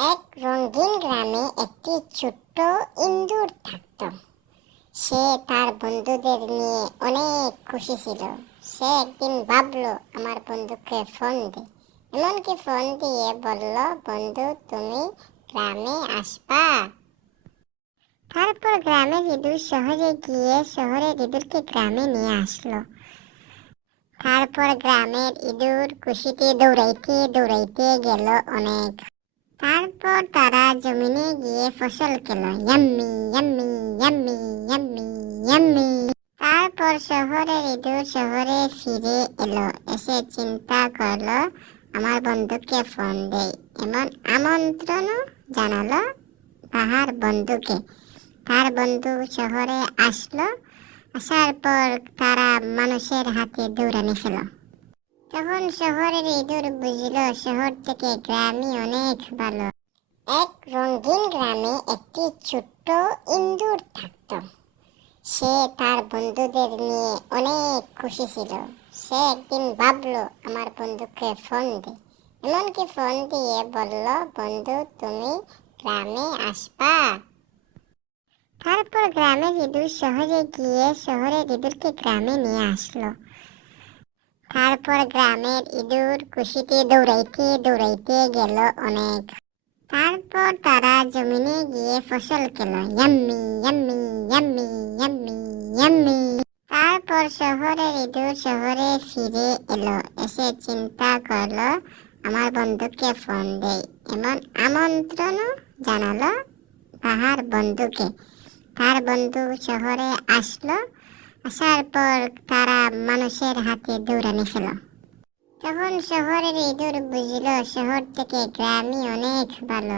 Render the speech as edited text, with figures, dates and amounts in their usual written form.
এক রঙিন গ্রামে একটি ছোট্ট ইঁদুর থাকত। সে তার বন্ধুদের নিয়ে অনেক খুশি ছিল। সে একদিন ভাবলো, আমার বন্ধুকে ফোন দে। এমনকি ফোন দিয়ে বলল, বন্ধু তুমি গ্রামে আসবা? তারপর গ্রামের ইঁদুর শহরে গিয়ে শহরের ইঁদুরকে গ্রামে নিয়ে আসলো। তারপর গ্রামের ইঁদুর খুশিতে দৌড়াইতে দৌড়াইতে গেল অনেক। তারপর তারা জমিনে গিয়ে ফসল খেলো, yummy yummy yummy yummy yummy. তারপর শহরের ইঁদুর শহরে ফিরে এলো, এসে চিন্তা করলো, আমার বন্ধুকে ফোন দেই। এমন আমন্ত্রণ জানালো তাহার বন্ধুকে। তার বন্ধু শহরে আসলো। আসার পর তারা মানুষের হাতে দৌড়ানি খেলো। তখন শহরের ইঁদুর বুঝলো শহর থেকে গ্রামই অনেক ভালো। এক রঙিন গ্রামে একটি ছোট্ট ইঁদুর থাকত। সে তার বন্ধুদের নিয়ে অনেক খুশি ছিল। সে একদিন ভাবলো, আমার বন্ধুকে ফোন দে। এমনকি ফোন দিয়ে বলল, বন্ধু তুমি গ্রামে আসবা? তারপর গ্রামের ইঁদুর শহরে গিয়ে শহরের ইঁদুরকে গ্রামে নিয়ে আসলো। তারপর গ্রামের ইঁদুর খুশিতে দৌড়াইতে দৌড়াইতে গেল অনেক। তারপর তারা জমিনে গিয়ে ফসল খেলো, yummy yummy yummy yummy yummy. তারপর শহরের ইঁদুর শহরে ফিরে এলো, এসে চিন্তা করলো, আমার বন্ধুকে ফোন দেই। এমন আমন্ত্রণ জানালো তাহার বন্ধুকে। তার বন্ধু শহরে আসলো। আসার পর তারা মানুষের হাতে দৌড়ানি খেলো। তখন শহরের ইঁদুর বুঝলো শহর থেকে গ্রামই অনেক ভালো।